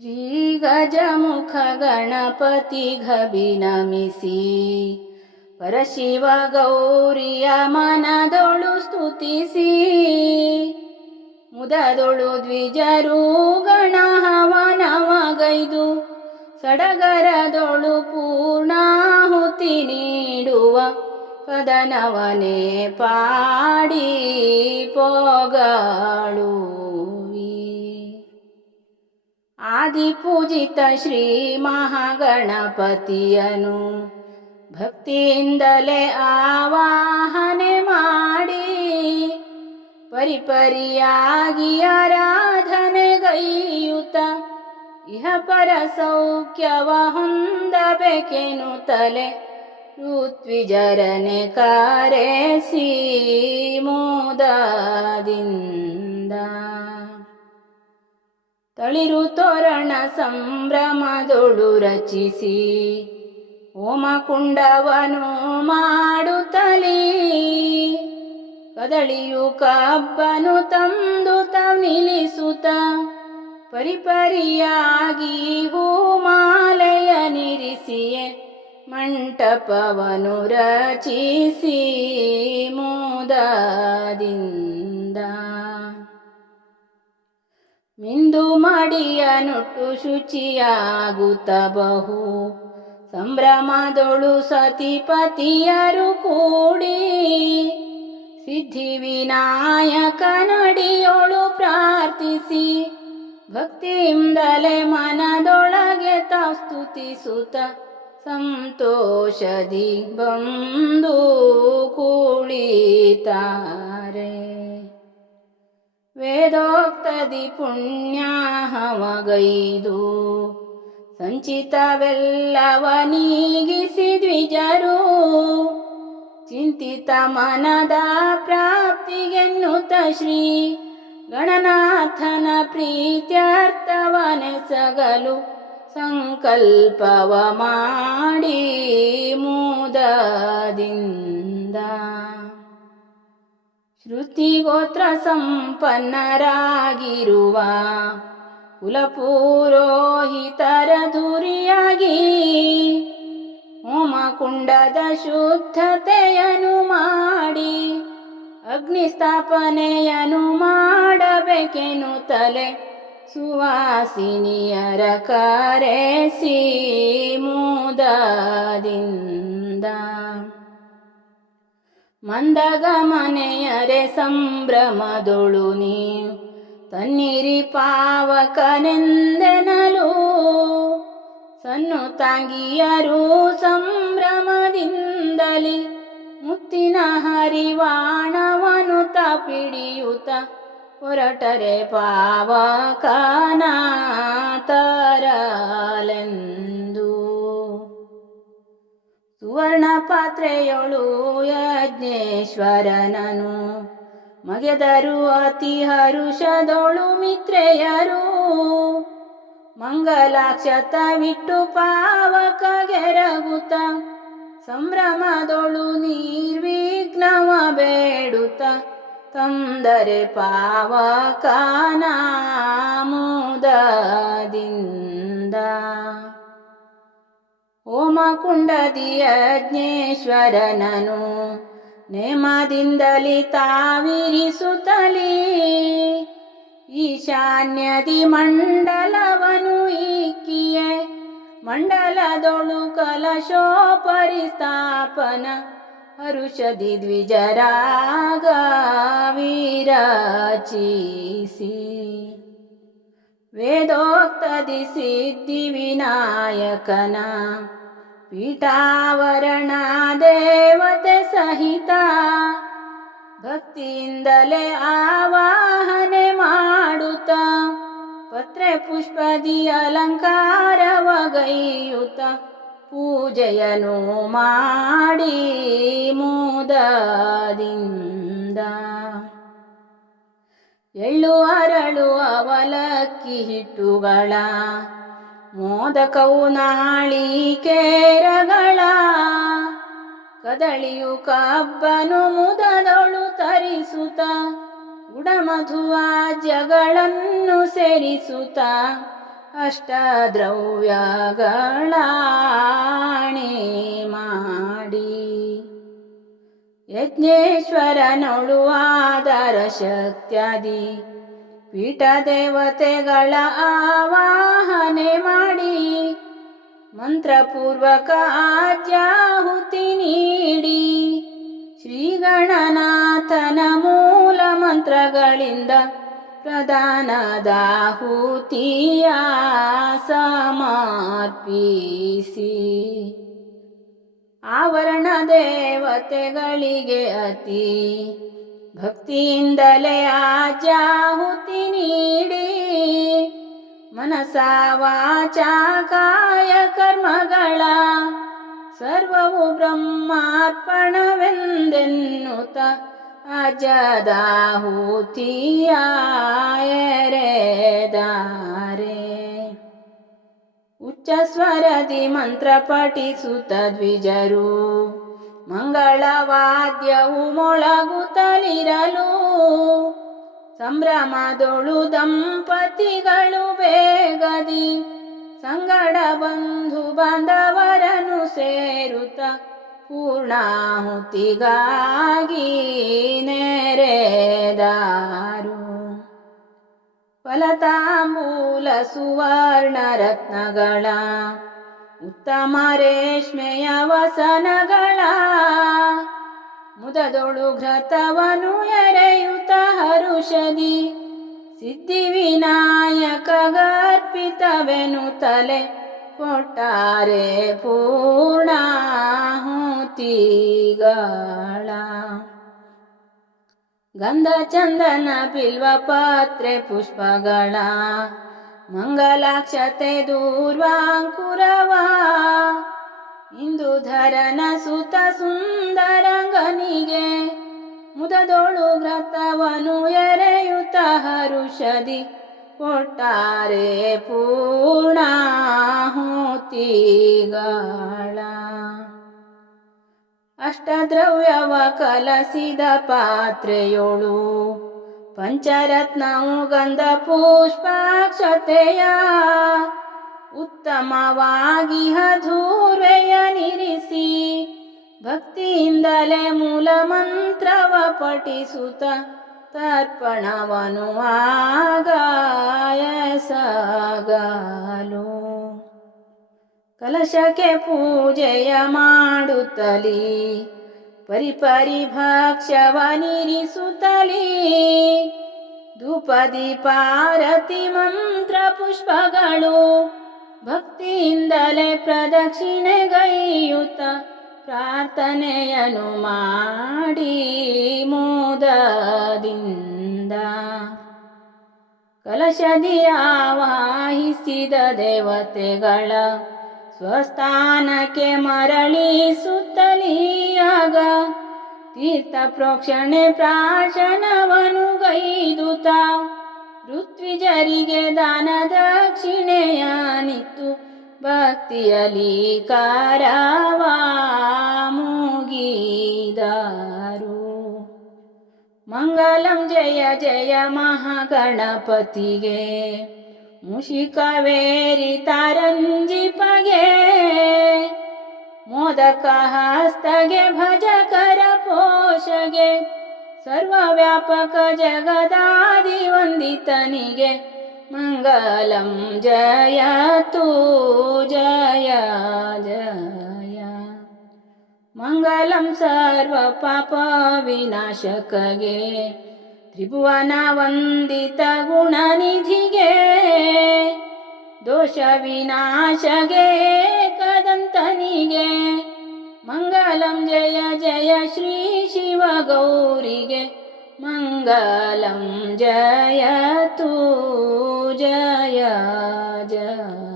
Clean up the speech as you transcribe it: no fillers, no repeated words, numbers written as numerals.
ಶ್ರೀ ಗಜಮುಖ ಗಣಪತಿ ಘಬಿನಮಿಸಿ ಪರಶಿವ ಗೌರಿಯ ಮನದೊಳು ಸ್ತುತಿಸಿ ಮುದದೊಳು ದ್ವಿಜರು ಗಣಹವನವಗೈದು ಸಡಗರದೊಳು ಪೂರ್ಣಾಹುತಿ ನೀಡುವ ಕದನವನೇ ಪಾಡಿ ಪೊಗಳು ಆದಿಪೂಜಿತ ಶ್ರೀ ಮಹಾಗಣಪತಿಯನು ಭಕ್ತಿಯಿಂದಲೇ ಆವಾಹನೆ ಮಾಡಿ ಪರಿಪರಿಯಾಗಿ ಆರಾಧನೆಗೈಯುತ ಇಹಪರ ಸೌಖ್ಯವ ಹೊಂದಬೇಕೆನುತ್ತಲೇ ಋತ್ವಿಜರನೆ ಕಾರೆಸಿ ಮೋದದಿಂದ ತಳಿರು ತೋರಣ ಸಂಭ್ರಮದೊಳು ರಚಿಸಿ ಹೋಮಕುಂಡವನು ಮಾಡುತ್ತಲೀ ಕದಳಿಯು ಕಬ್ಬನು ತಂದು ನಿಲ್ಲಿಸುತ್ತ ಪರಿಪರಿಯಾಗಿ ಹೂಮಾಲೆಯ ನಿರಿಸಿಯೇ ಮಂಟಪವನು ರಚಿಸಿ ಮೋದದಿಂದ ಮಿಂದು ಮಡಿಯ ನುಟ್ಟು ಶುಚಿಯಾಗುತ್ತ ಬಹು ಸಂಭ್ರಮದೊಳು ಸತಿಪತಿಯರು ಕೂಡಿ ಸಿದ್ಧಿ ವಿನಾಯಕ ನಡಿಯೊಳು ಪ್ರಾರ್ಥಿಸಿ ಭಕ್ತಿಯಿಂದಲೇ ಮನದೊಳಗೆ ಸ್ತುತಿಸುತ್ತ ಸಂತೋಷದಿ ಬಂದು ಕುಳಿತಾರೆ. ವೇದೋಕ್ತದಿ ಪುಣ್ಯಾಹವಗೈದು ಸಂಚಿತವೆಲ್ಲವ ನೀಗಿಸಿ ದ್ವಿಜರು ಚಿಂತಿತ ಮನದ ಪ್ರಾಪ್ತಿಗೆನ್ನುತ್ತ ಶ್ರೀ ಗಣನಾಥನ ಪ್ರೀತ್ಯರ್ಥವನೆಸಗಲು ಸಂಕಲ್ಪವ ಮಾಡಿ ಮುದದಿಂದ ಶ್ರುತಿಗೋತ್ರ ಸಂಪನ್ನರಾಗಿರುವ ಕುಲಪುರೋಹಿತರ ಧುರಿಯಾಗಿ ಹೋಮಕುಂಡದ ಶುದ್ಧತೆಯನ್ನು ಮಾಡಿ ಅಗ್ನಿಸ್ಥಾಪನೆಯನ್ನು ಮಾಡಬೇಕೆನ್ನುತ್ತಲೇ ಸುವಾಸಿನಿಯರ ಕರೆಸಿ ಮುದದಿಂದ ಮಂದಗಮನೆಯರೆ ಸಂಭ್ರಮದೊಳು ನೀ ತನ್ನಿರಿ ಪಾವಕನೆಂದೆನಲು ಸನ್ನು ತಾಂಗಿಯರು ಸಂಭ್ರಮದಿಂದಲಿ ಮುತ್ತಿನ ಹರಿವಾಣವನು ಪಿಡಿಯುತ್ತ ಹೊರಟರೆ ಪಾವಕನ ತರಲೆಂದು ಸುವರ್ಣ ಪಾತ್ರೆಯೊಳು ಯಜ್ಞೇಶ್ವರನನು ಮಗೆದರು ಅತಿ ಹರುಷದೊಳು ಮಿತ್ರೆಯರು ಮಂಗಲಾಕ್ಷತವಿಟ್ಟು ಪಾವಕಗೆರಗುತ್ತ ಸಂಭ್ರಮದೊಳು ನಿರ್ವಿಘ್ನವ ಬೇಡುತ್ತ ತಂದರೆ ಪಾವಕನ ಮುದದಿಂದ ಹೋಮಕುಂಡದಿ ಯಜ್ಞೇಶ್ವರನನು ನೇಮದಿಂದಲಿ ತಾವಿರಿಸುತ್ತಲೀ ಈಶಾನ್ಯದಿ ಮಂಡಲವನು ಇಕ್ಕಿಯೇ ಮಂಡಲದೊಳು ಕಲಶೋಪರಿ ಸ್ಥಾಪನ ಹರುಷದಿ ದ್ವಿಜರಾಗ ವಿರಚಿಸಿ ವೇದೋಕ್ತದಿ ಸಿದ್ಧಿ ವಿನಾಯಕನ ಪೀಠಾವರಣ ದೇವತೆ ಸಹಿತ ಭಕ್ತಿಯಿಂದಲೇ ಆವಾಹನೆ ಮಾಡುತ್ತ ಪತ್ರೆ ಪುಷ್ಪದಿ ಅಲಂಕಾರವಗೈಯುತ್ತ ಪೂಜೆಯನ್ನು ಮಾಡಿ ಮುದದಿಂದ ಎಳ್ಳು ಅರಳು ಅವಲಕ್ಕಿ ಹಿಟ್ಟುಗಳ ಮೋದಕವು ನಾಳಿಕೇರಗಳ ಕದಳಿಯು ಕಬ್ಬನು ಮುದದೊಳು ತರಿಸುತ್ತ ಗುಡಮಧುವಾಜ್ಯಗಳನ್ನು ಸೇರಿಸುತ್ತ ಅಷ್ಟದ್ರವ್ಯಗಳಾಣೆ ಮಾಡಿ ಯಜ್ಞೇಶ್ವರನೊಳು ಆಧಾರ ಶಕ್ತ್ಯಾದಿ ಪೀಠ ದೇವತೆಗಳ ಆವಾಹನೆ ಮಾಡಿ ಮಂತ್ರಪೂರ್ವಕ ಆಜ್ಯಾಹುತಿ ನೀಡಿ ಶ್ರೀಗಣನಾಥನ ಮೂಲ ಮಂತ್ರಗಳಿಂದ ಪ್ರಧಾನದಾಹುತಿಯ ಸಮರ್ಪಿಸಿ ಆವರಣ ದೇವತೆಗಳಿಗೆ ಅತಿ ಭಕ್ತಿಯಿಂದಲೇ ಆಜ್ಯಾಹುತಿ ನೀಡಿ ಮನಸ ವಾಚ ಕಾಯ ಕರ್ಮಗಳ ಸರ್ವವು ಬ್ರಹ್ಮಾರ್ಪಣವೆಂದೆನ್ನುತ್ತ ಅಜದಾಹುತಿಯ ಎರೆದಾರೆ ಉಚ್ಚ ಸ್ವರದಿ ಮಂತ್ರ ಪಠಿಸುತ್ತ ದ್ವಿಜರು ಮಂಗಳವಾದ್ಯವು ಮೊಳಗುತ್ತಲಿರಲು ಸಂಭ್ರಮದೊಳು ದಂಪತಿಗಳು ಬೇಗದಿ ಸಂಗಡ ಬಂಧು ಬಾಂಧವರನ್ನು ಸೇರುತ್ತ ಪೂರ್ಣಾಹುತಿಗಾಗಿ ನೆರೆದಾರು ಫಲತಾಂಬೂಲ ಸುವರ್ಣ ರತ್ನಗಳ ಉತ್ತಮ ರೇಷ್ಮೆಯ ವಸನಗಳ ಮುದದೊಳು ಘೃತವನು ಎರೆಯುತ್ತ ಹರುಷದಿ ಸಿದ್ಧಿವಿನಾಯಕ ಗರ್ಪಿತವೆನು ತಲೆ ಕೊಟ್ಟಾರೆ ಪೂರ್ಣಾಹುತಿಗಳ ಗಂಧ ಚಂದನ ಬಿಲ್ವ ಪತ್ರೆ ಪುಷ್ಪಗಳ ಮಂಗಲಾಕ್ಷತೆ ದೂರ್ವಾಂಕುರವ ಇಂದುಧರನ ಸುತ ಸುಂದರಂಗನಿಗೆ ಮುದದೊಳು ಘೃತವನು ಎರೆಯುತ್ತ ಹರುಷದಿ ಕೊಟ್ಟಾರೆ ಪೂರ್ಣಾಹುತಿಗಳ ಅಷ್ಟದ್ರವ್ಯವ ಕಲಸಿದ ಪಾತ್ರೆಯೊಳು ಪಂಚರತ್ನವು ಗಂಧ ಪುಷ್ಪಾಕ್ಷತೆಯ ಉತ್ತಮವಾಗಿ ಧೂರ್ವೆಯನಿರಿಸಿ ಭಕ್ತಿಯಿಂದಲೇ ಮೂಲ ಮಂತ್ರವ ಪಠಿಸುತ್ತ ತರ್ಪಣವನು ಆಗಾಯಸಗಲು ಕಲಶಕ್ಕೆ ಪೂಜೆಯ ಮಾಡುತ್ತಲಿ ಪರಿಪರಿ ಭಕ್ಷ್ಯವನಿರಿಸುತ್ತಲಿ ಧೂಪದೀಪಾರತಿ ಮಂತ್ರ ಪುಷ್ಪಗಳು ಭಕ್ತಿಯಿಂದಲೇ ಪ್ರದಕ್ಷಿಣೆಗೈಯುತ್ತ ಪ್ರಾರ್ಥನೆಯನ್ನು ಮಾಡಿ ಮೋದದಿಂದ ಕಲಶದಿ ಆವಾಹಿಸಿದ ದೇವತೆಗಳ ಸ್ವಸ್ಥಾನಕ್ಕೆ ಮರಳಿಸುತ್ತಲಿಯಾಗ ತೀರ್ಥ ಪ್ರೋಕ್ಷಣೆ ಪ್ರಾಶನವನು ಗೈದುತ ಋತ್ವಿಜರಿಗೆ ದಾನ ದಕ್ಷಿಣೆಯ ನಿತ್ತು ಭಕ್ತಿಯಲಿ ಕಾರವ ಮುಗಿದರು ಮಂಗಲಂ ಜಯ ಜಯ ಮಹಾಗಣಪತಿಗೆ ಮುಷಿಕವೇರಿ ತಾರಂಜಿಪಗೆ ಮೋದಕ ಹಸ್ತಗೆ ಭಜಕರ ಪೋಷಗೆ ಸರ್ವವ್ಯಾಪಕ ಜಗದಾದಿ ವಂದಿತನಿಗೆ ಮಂಗಲಂ ಜಯತು ಜಯ ಜಯ ಮಂಗಲಂ ಸರ್ವ ಪಾಪ ವಿನಾಶಕಗೆ ತ್ರಿಭುವನ ವಂದಿತ ಗುಣನಿಧಿಗೆ ದೋಷ ವಿನಾಶಗೆ ಕದಂತನಿಗೆ ಮಂಗಲಂ ಜಯ ಜಯ ಶ್ರೀ ಶಿವ ಗೌರಿಗೆ ಮಂಗಲಂ ಜಯತು ಜಯ ಜಯ